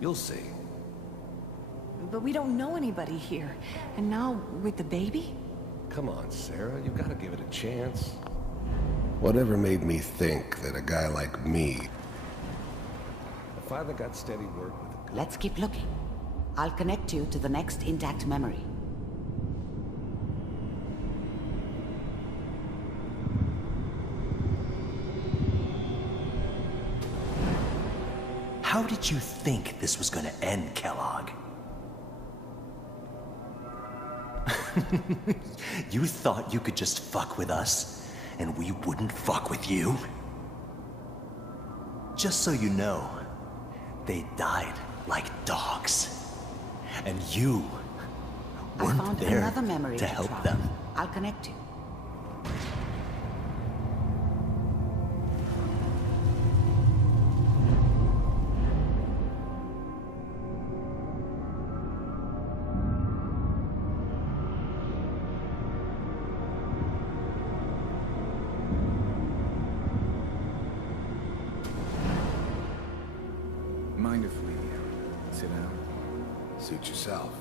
You'll see. But we don't know anybody here. And now, with the baby? Come on, Sarah, you gotta give it a chance. Whatever made me think that a guy like me... I finally got steady work with a... Let's keep looking. I'll connect you to the next intact memory. How did you think this was gonna end, Kellogg? You thought you could just fuck with us, and we wouldn't fuck with you? Just so you know, they died like dogs. And you weren't there to help them. I'll connect you. Mind if we sit down? Suit yourself.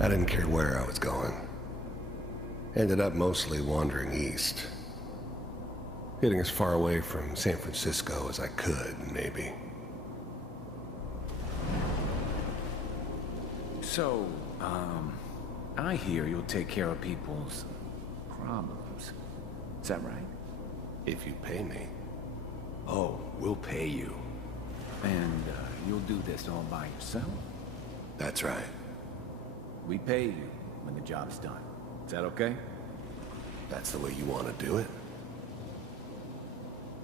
I didn't care where I was going. Ended up mostly wandering east. Getting as far away from San Francisco as I could, maybe. So, I hear you'll take care of people's problems. Is that right? If you pay me. Oh, we'll pay you. And you'll do this all by yourself? That's right. We pay you when the job's done. Is that okay? That's the way you want to do it?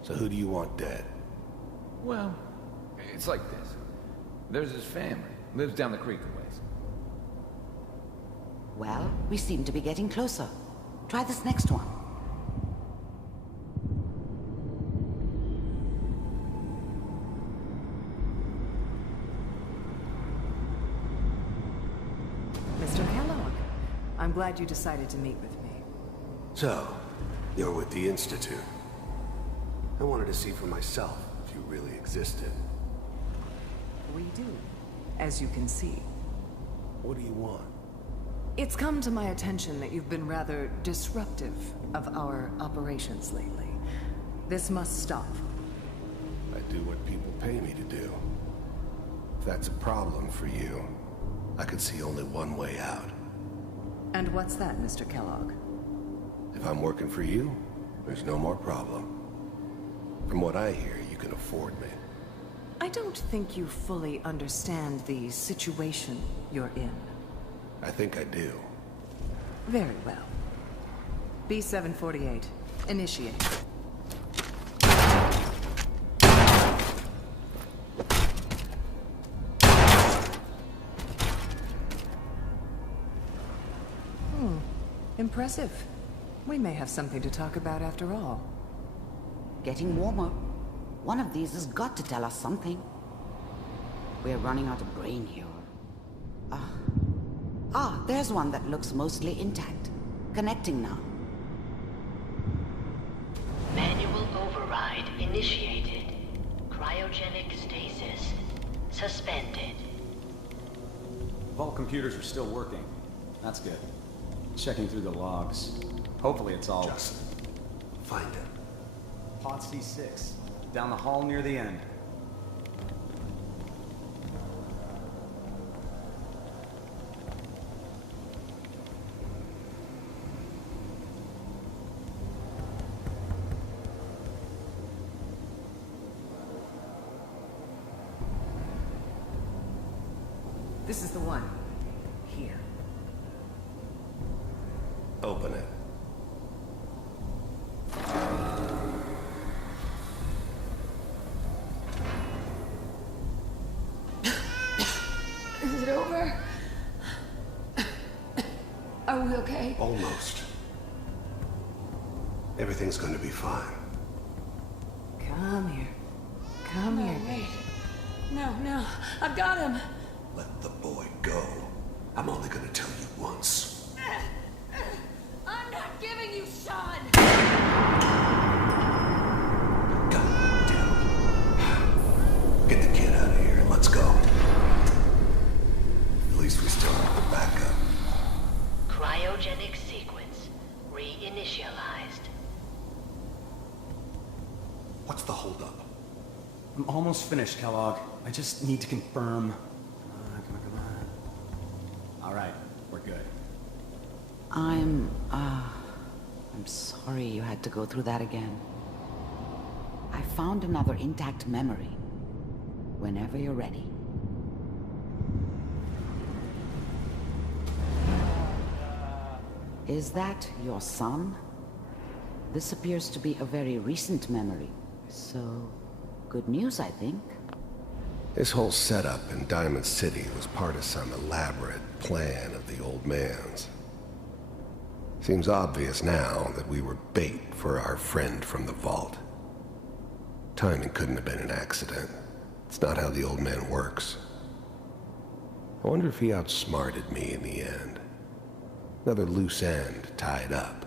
So who do you want dead? Well, it's like this. There's his family. Lives down the creek a ways. Well, we seem to be getting closer. Try this next one. Mr. Kellogg, I'm glad you decided to meet with me. So, you're with the Institute. I wanted to see for myself if you really existed. We do, as you can see. What do you want? It's come to my attention that you've been rather disruptive of our operations lately. This must stop. I do what people pay me to do. If that's a problem for you, I could see only one way out. And what's that, Mr. Kellogg? If I'm working for you, there's no more problem. From what I hear, you can afford me. I don't think you fully understand the situation you're in. I think I do. Very well. B-748, initiate. Impressive. We may have something to talk about after all. Getting warmer. One of these has got to tell us something. We're running out of brain here. There's one that looks mostly intact. Connecting now. Manual override initiated. Cryogenic stasis suspended. Vault computers are still working. That's good. Checking through the logs. Hopefully it's all... Just find it. Pod C6. Down the hall near the end. This is the one. Here. Open it. Is it over? Are we okay? Almost. Everything's going to be fine. Come here. Come here, baby. No, I've got him. Let the boy go. I'm only going to tell you once. I'm not giving you Sean! What's the holdup? I'm almost finished, Kellogg. I just need to confirm. Come on. All right, we're good. I'm sorry you had to go through that again. I found another intact memory. Whenever you're ready. Is that your son? This appears to be a very recent memory. So, good news, I think. This whole setup in Diamond City was part of some elaborate plan of the old man's. Seems obvious now that we were bait for our friend from the vault. Timing couldn't have been an accident. It's not how the old man works. I wonder if he outsmarted me in the end. Another loose end tied up.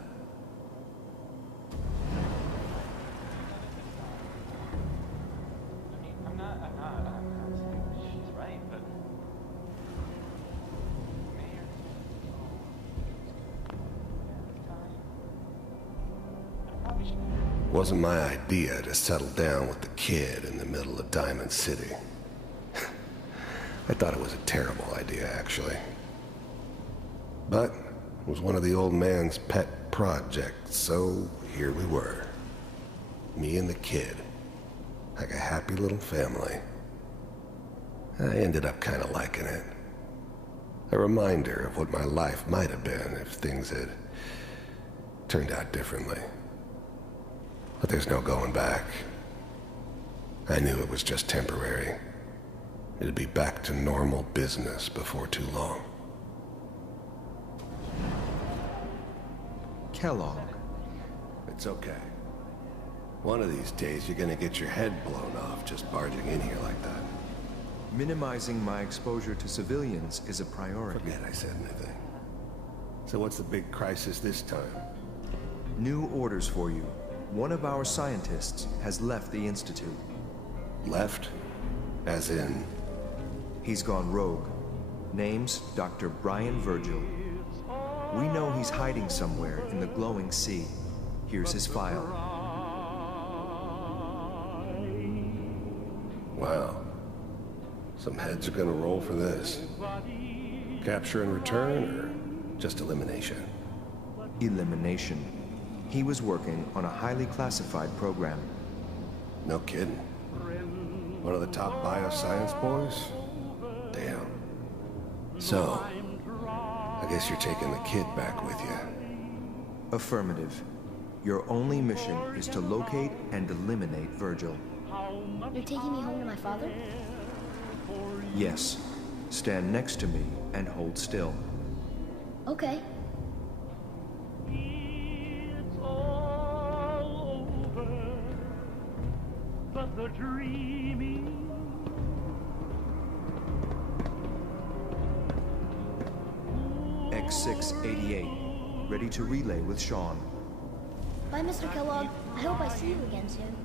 She's right, but... Wasn't my idea to settle down with the kid in the middle of Diamond City. I thought it was a terrible idea, actually. But it was one of the old man's pet projects, so here we were. Me and the kid. Like a happy little family. I ended up kind of liking it. A reminder of what my life might have been if things had turned out differently. But there's no going back. I knew it was just temporary. It'd be back to normal business before too long. Kellogg. It's okay. One of these days you're gonna get your head blown off just barging in here like that. Minimizing my exposure to civilians is a priority. Forget I said anything. So what's the big crisis this time? New orders for you. One of our scientists has left the Institute. Left? As in? He's gone rogue. Name's Dr. Brian Virgil. We know he's hiding somewhere in the glowing sea. Here's his file. Wow. Some heads are gonna roll for this. Capture and return, or just elimination? Elimination. He was working on a highly classified program. No kidding. One of the top bioscience boys? Damn. So, I guess you're taking the kid back with you. Affirmative. Your only mission is to locate and eliminate Virgil. You're taking me home to my father? Yes. Stand next to me and hold still. Okay. The dreaming. X688, ready to relay with Sean. Bye, Mr. Kellogg. I hope I see you again soon.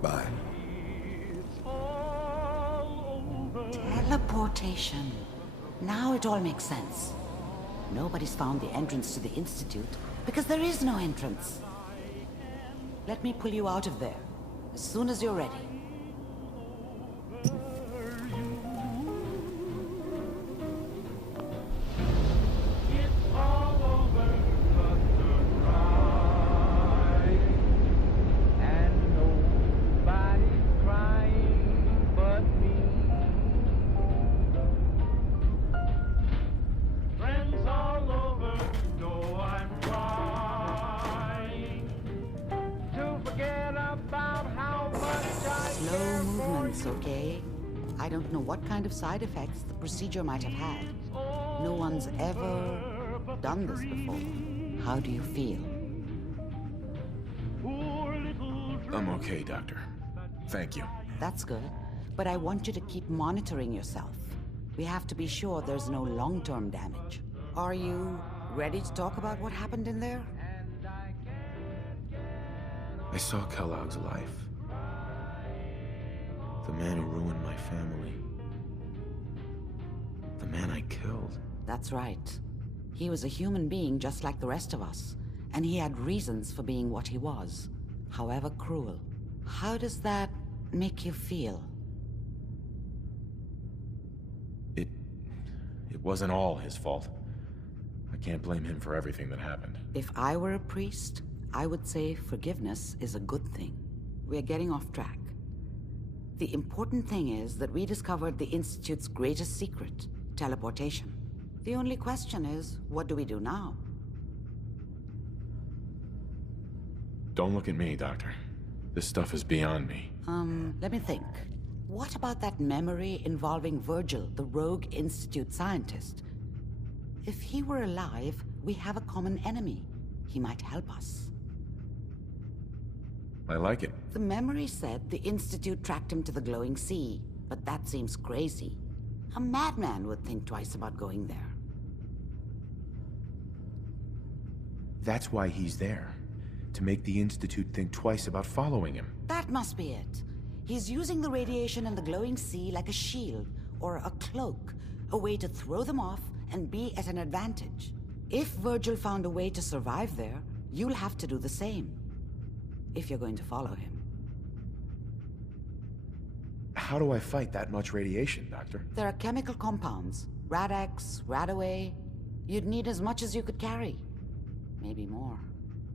Bye. Teleportation. Now it all makes sense. Nobody's found the entrance to the Institute because there is no entrance. Let me pull you out of there as soon as you're ready. Slow movements, okay? I don't know what kind of side effects the procedure might have had. No one's ever done this before. How do you feel? I'm okay, Doctor. Thank you. That's good. But I want you to keep monitoring yourself. We have to be sure there's no long-term damage. Are you ready to talk about what happened in there? I saw Kellogg's life. The man who ruined my family. The man I killed. That's right. He was a human being just like the rest of us. and he had reasons for being what he was, however cruel. How does that make you feel? It wasn't all his fault. I can't blame him for everything that happened. If I were a priest, I would say forgiveness is a good thing. We're getting off track. The important thing is that we discovered the Institute's greatest secret, teleportation. The only question is, what do we do now? Don't look at me, Doctor. This stuff is beyond me. Let me think. What about that memory involving Virgil, the rogue Institute scientist? If he were alive, we have a common enemy. He might help us. I like it. The memory said the Institute tracked him to the glowing sea, but that seems crazy. A madman would think twice about going there. That's why he's there. To make the Institute think twice about following him. That must be it. He's using the radiation in the glowing sea like a shield, or a cloak, a way to throw them off and be at an advantage. If Virgil found a way to survive there, you'll have to do the same. If you're going to follow him. How do I fight that much radiation, Doctor? There are chemical compounds. Rad-X, Radaway. You'd need as much as you could carry. Maybe more.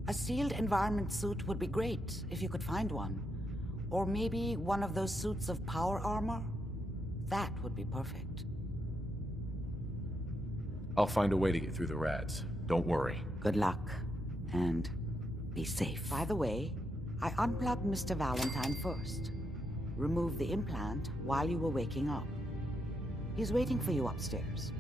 A sealed environment suit would be great, if you could find one. Or maybe one of those suits of power armor? That would be perfect. I'll find a way to get through the rads. Don't worry. Good luck. And be safe. By the way, I unplugged Mr. Valentine first. Removed the implant while you were waking up. He's waiting for you upstairs.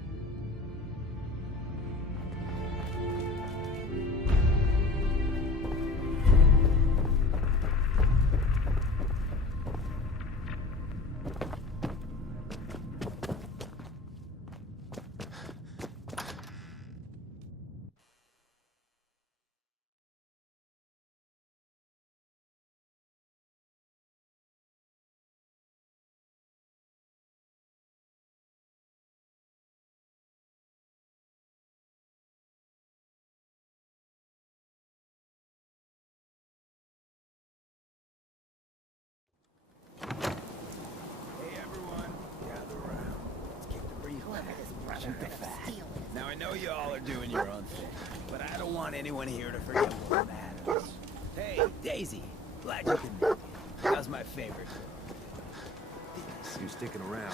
Now I know you all are doing your own thing, but I don't want anyone here to forget what matters. Hey, Daisy, glad you can make it. That was my favorite girl. You sticking around.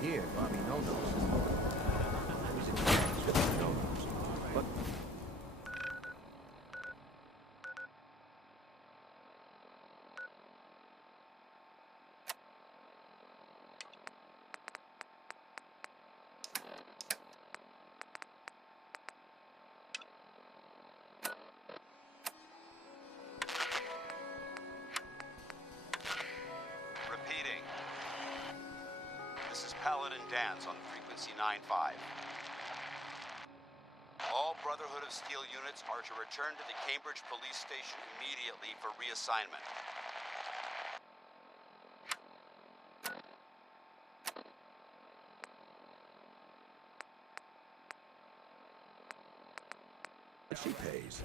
Hey, here, Bobby No-Nos. Who's in charge? No-Nos. But Dance on frequency 9-5. All Brotherhood of Steel units are to return to the Cambridge Police Station immediately for reassignment. She pays.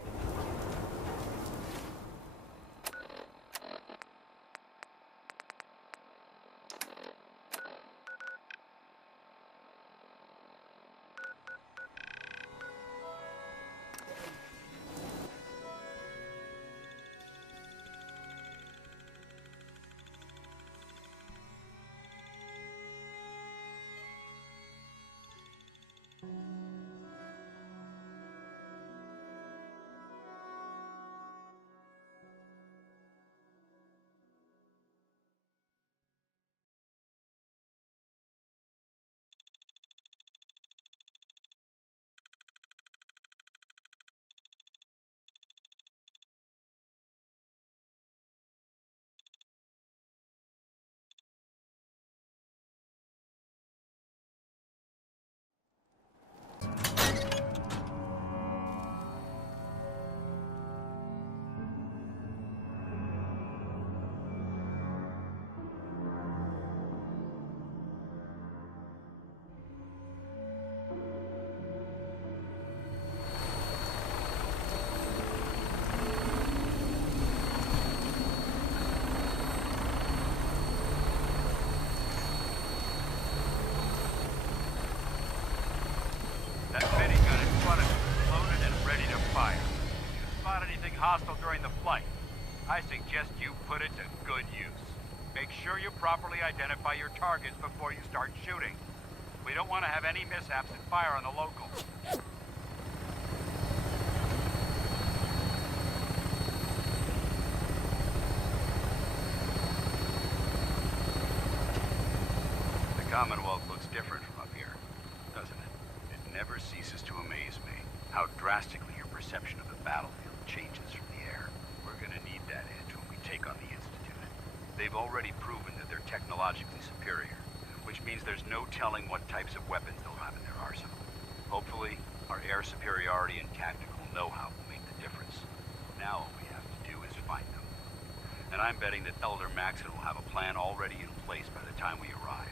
hostile during the flight. I suggest you put it to good use. Make sure you properly identify your targets before you start shooting. We don't want to have any mishaps and fire on the locals. The Commonwealth looks different from up here, doesn't it? It never ceases to amaze me how drastically your perception of the battlefield changes from the air. We're gonna need that edge when we take on the Institute. They've already proven that they're technologically superior, which means there's no telling what types of weapons they'll have in their arsenal. Hopefully, our air superiority and tactical know-how will make the difference. Now all we have to do is find them. And I'm betting that Elder Maxon will have a plan already in place by the time we arrive.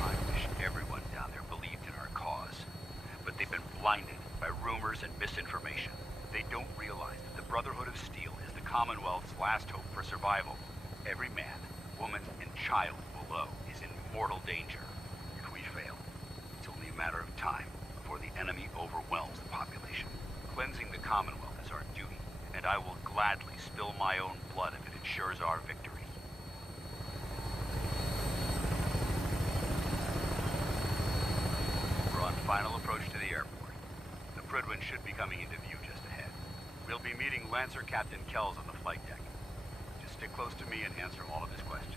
I wish everyone down there believed in our cause. But they've been blinded by rumors and misinformation. They don't realize that the Brotherhood of Steel is the Commonwealth's last hope for survival. Every man, woman, and child below is in mortal danger. If we fail, it's only a matter of time before the enemy overwhelms the population. Cleansing the Commonwealth is our duty, and I will gladly spill my own blood if it ensures our victory. We're on final approach to the airport. The Prydwen should be coming into view just ahead. We'll be meeting Lancer Captain Kells on the flight deck. Just stick close to me and answer all of his questions.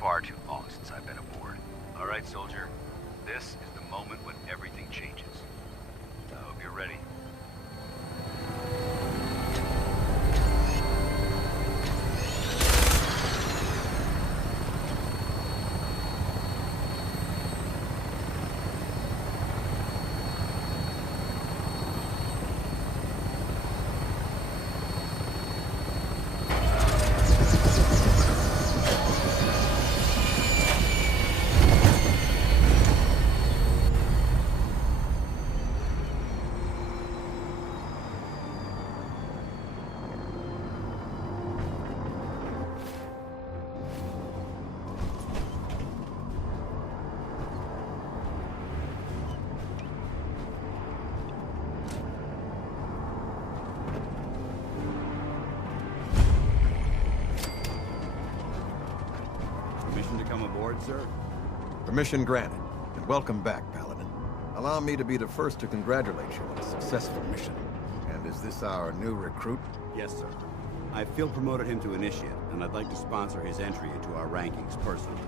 Far too long since I've been aboard. All right, soldier. This is the moment when everything changes. I hope you're ready. Sir? Permission granted, and welcome back, Paladin. Allow me to be the first to congratulate you on a successful mission. And is this our new recruit? Yes, sir. I field promoted him to Initiate, and I'd like to sponsor his entry into our rankings personally.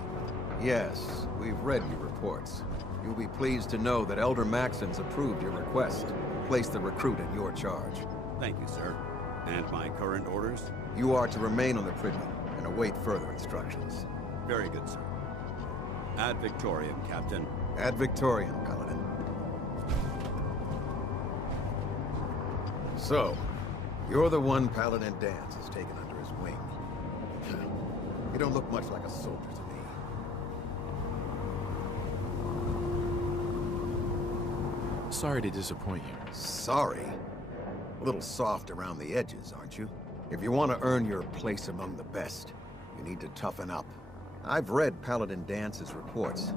Yes, we've read your reports. You'll be pleased to know that Elder Maxon's approved your request to place the recruit in your charge. Thank you, sir. And my current orders? You are to remain on the Prydwen and await further instructions. Very good, sir. Ad Victoriam, Captain. Ad Victoriam, Paladin. So, you're the one Paladin Danse has taken under his wing. You don't look much like a soldier to me. Sorry to disappoint you. Sorry? A little soft around the edges, aren't you? If you want to earn your place among the best, you need to toughen up. I've read Paladin Dance's reports.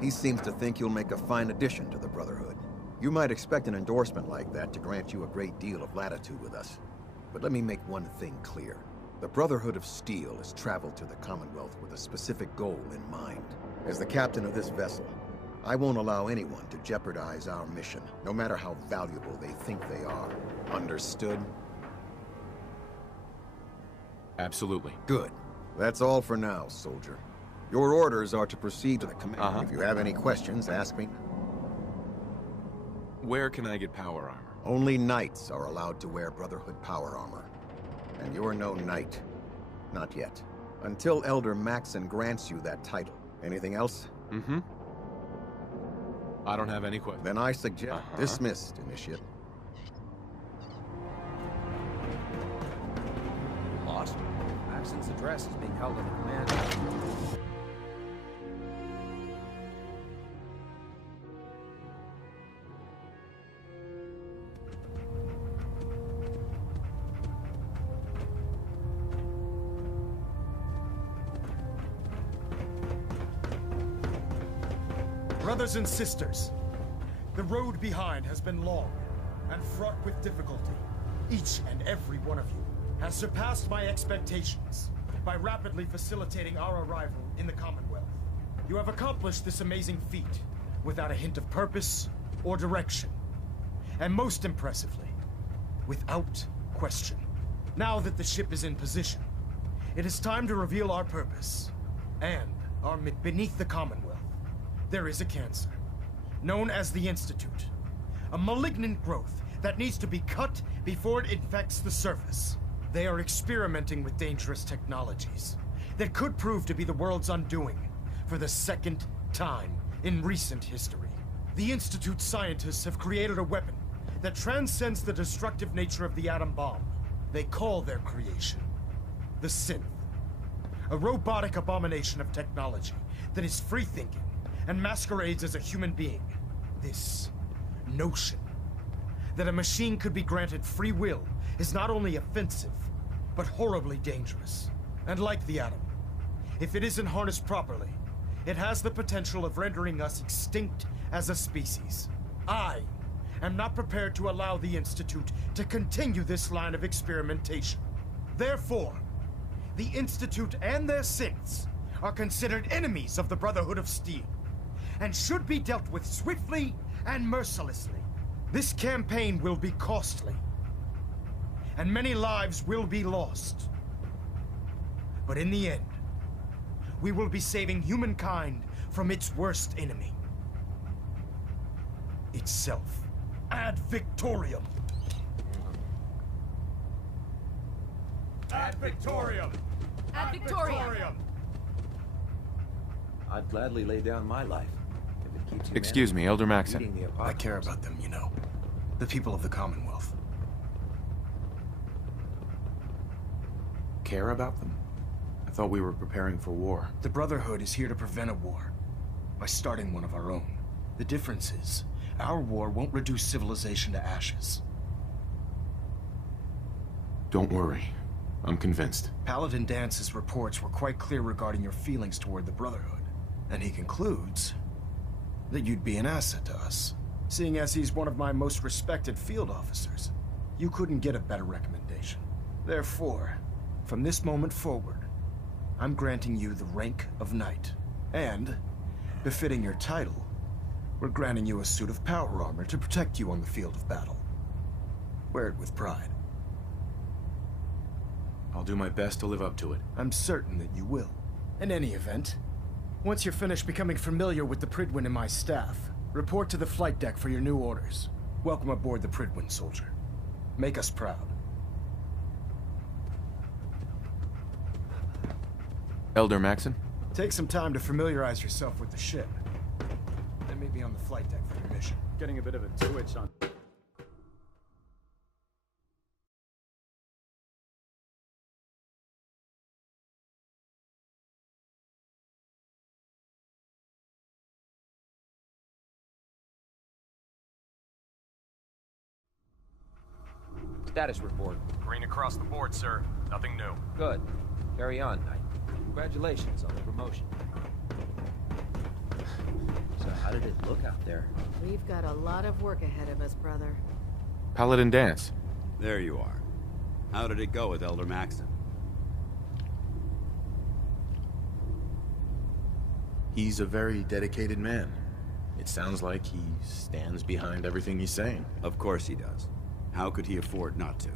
He seems to think you'll make a fine addition to the Brotherhood. You might expect an endorsement like that to grant you a great deal of latitude with us. But let me make one thing clear. The Brotherhood of Steel has traveled to the Commonwealth with a specific goal in mind. As the captain of this vessel, I won't allow anyone to jeopardize our mission, no matter how valuable they think they are. Understood? Absolutely. Good. That's all for now, soldier. Your orders are to proceed to the command. If you have any questions, ask me. Where can I get power armor? Only knights are allowed to wear Brotherhood power armor. And you're no knight. Not yet. Until Elder Maxon grants you that title. Anything else? Mm-hmm. I don't have any questions. Then I suggest dismissed, Initiate. Lost? Maxon's address is being held under command. Brothers and sisters, the road behind has been long and fraught with difficulty. Each and every one of you has surpassed my expectations by rapidly facilitating our arrival in the Commonwealth. You have accomplished this amazing feat without a hint of purpose or direction. And most impressively, without question. Now that the ship is in position, it is time to reveal our purpose and our beneath the Commonwealth. There is a cancer, known as the Institute. A malignant growth that needs to be cut before it infects the surface. They are experimenting with dangerous technologies that could prove to be the world's undoing for the second time in recent history. The Institute scientists have created a weapon that transcends the destructive nature of the atom bomb. They call their creation the Synth. A robotic abomination of technology that is free-thinking and masquerades as a human being. This notion that a machine could be granted free will is not only offensive, but horribly dangerous. And like the atom, if it isn't harnessed properly, it has the potential of rendering us extinct as a species. I am not prepared to allow the Institute to continue this line of experimentation. Therefore, the Institute and their synths are considered enemies of the Brotherhood of Steel, and should be dealt with swiftly and mercilessly. This campaign will be costly, and many lives will be lost. But in the end, we will be saving humankind from its worst enemy. Itself. Ad Victorium! Ad Victorium! Ad Victorium! I'd gladly lay down my life. Excuse me, Elder Maxon. I care about them, you know. The people of the Commonwealth. Care about them? I thought we were preparing for war. The Brotherhood is here to prevent a war by starting one of our own. The difference is, our war won't reduce civilization to ashes. Don't worry. I'm convinced. Paladin Dance's reports were quite clear regarding your feelings toward the Brotherhood. And he concludes that you'd be an asset to us, seeing as he's one of my most respected field officers. You couldn't get a better recommendation. Therefore, from this moment forward, I'm granting you the rank of Knight. And, befitting your title, we're granting you a suit of power armor to protect you on the field of battle. Wear it with pride. I'll do my best to live up to it. I'm certain that you will. In any event, once you're finished becoming familiar with the Pridwin and my staff, report to the flight deck for your new orders. Welcome aboard the Pridwin, soldier. Make us proud. Elder Maxon? Take some time to familiarize yourself with the ship. Then meet me on the flight deck for your mission. Getting a bit of a twitch on... Status report. Green across the board, sir. Nothing new. Good. Carry on, Knight. Congratulations on the promotion. So how did it look out there? We've got a lot of work ahead of us, brother. Paladin Dance. There you are. How did it go with Elder Maxon? He's a very dedicated man. It sounds like he stands behind everything he's saying. Of course he does. How could he afford not to?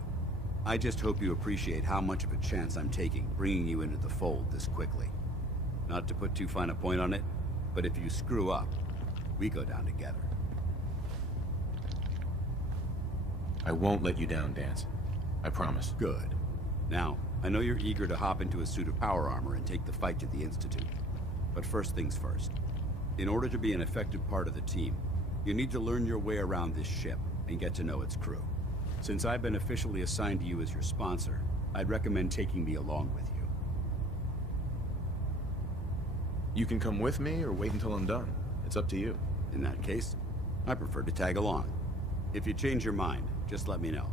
I just hope you appreciate how much of a chance I'm taking bringing you into the fold this quickly. Not to put too fine a point on it, but if you screw up, we go down together. I won't let you down, Dance. I promise. Good. Now, I know you're eager to hop into a suit of power armor and take the fight to the Institute. But first things first. In order to be an effective part of the team, you need to learn your way around this ship and get to know its crew. Since I've been officially assigned to you as your sponsor, I'd recommend taking me along with you. You can come with me or wait until I'm done. It's up to you. In that case, I prefer to tag along. If you change your mind, just let me know.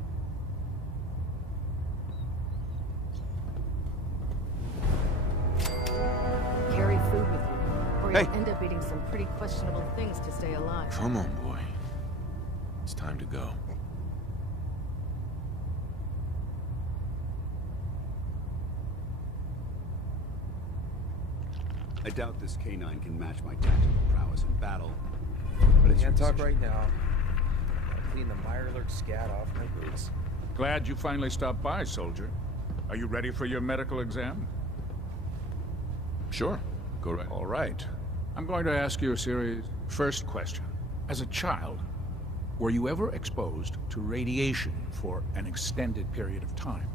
Carry food with you, or you'll end up eating some pretty questionable things to stay alive. Come on, boy. It's time to go. I doubt this canine can match my tactical prowess in battle, but it's Can't talk right now. Gotta clean the Mirelurk scat off my boots. Glad you finally stopped by, soldier. Are you ready for your medical exam? Sure. Go right. All right. I'm going to ask you a series. First question. As a child, were you ever exposed to radiation for an extended period of time?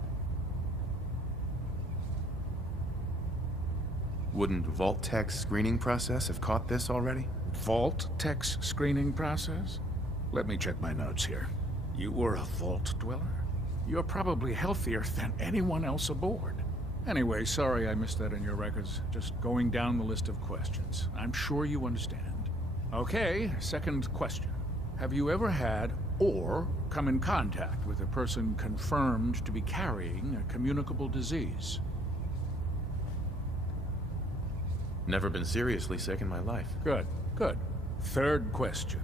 Wouldn't Vault-Tech's screening process have caught this already? Vault-Tech's screening process? Let me check my notes here. You were a Vault Dweller? You're probably healthier than anyone else aboard. Anyway, sorry I missed that in your records. Just going down the list of questions. I'm sure you understand. Okay, second question. Have you ever had or come in contact with a person confirmed to be carrying a communicable disease? Never been seriously sick in my life. Good, good. Third question.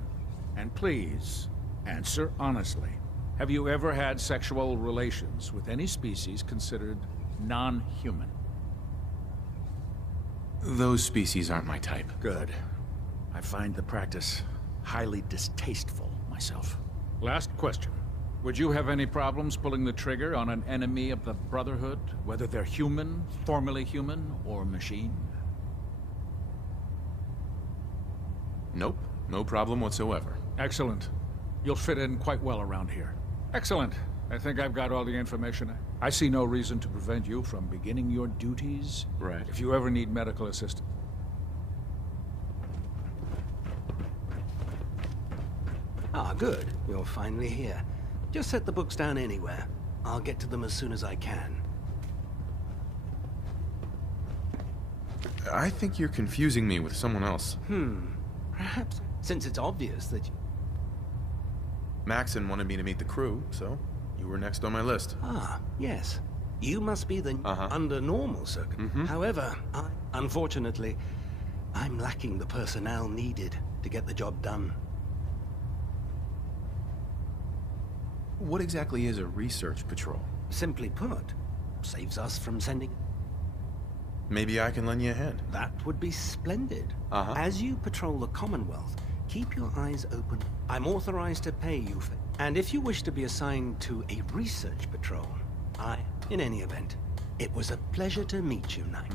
And please, answer honestly. Have you ever had sexual relations with any species considered non-human? Those species aren't my type. Good. I find the practice highly distasteful myself. Last question. Would you have any problems pulling the trigger on an enemy of the Brotherhood, whether they're human, formerly human, or machine? Nope. No problem whatsoever. Excellent. You'll fit in quite well around here. Excellent. I think I've got all the information. I see no reason to prevent you from beginning your duties. Right. If you ever need medical assistance. Ah, good. You're finally here. Just set the books down anywhere. I'll get to them as soon as I can. I think you're confusing me with someone else. Perhaps, since it's obvious that you... Maxon wanted me to meet the crew, so you were next on my list. Ah, yes. You must be the under normal circumstances. However, unfortunately, I'm lacking the personnel needed to get the job done. What exactly is a research patrol? Simply put, saves us from sending... Maybe I can lend you a hand. That would be splendid. As you patrol the Commonwealth, keep your eyes open. I'm authorized to pay you for... And if you wish to be assigned to a research patrol, in any event, it was a pleasure to meet you, Knight.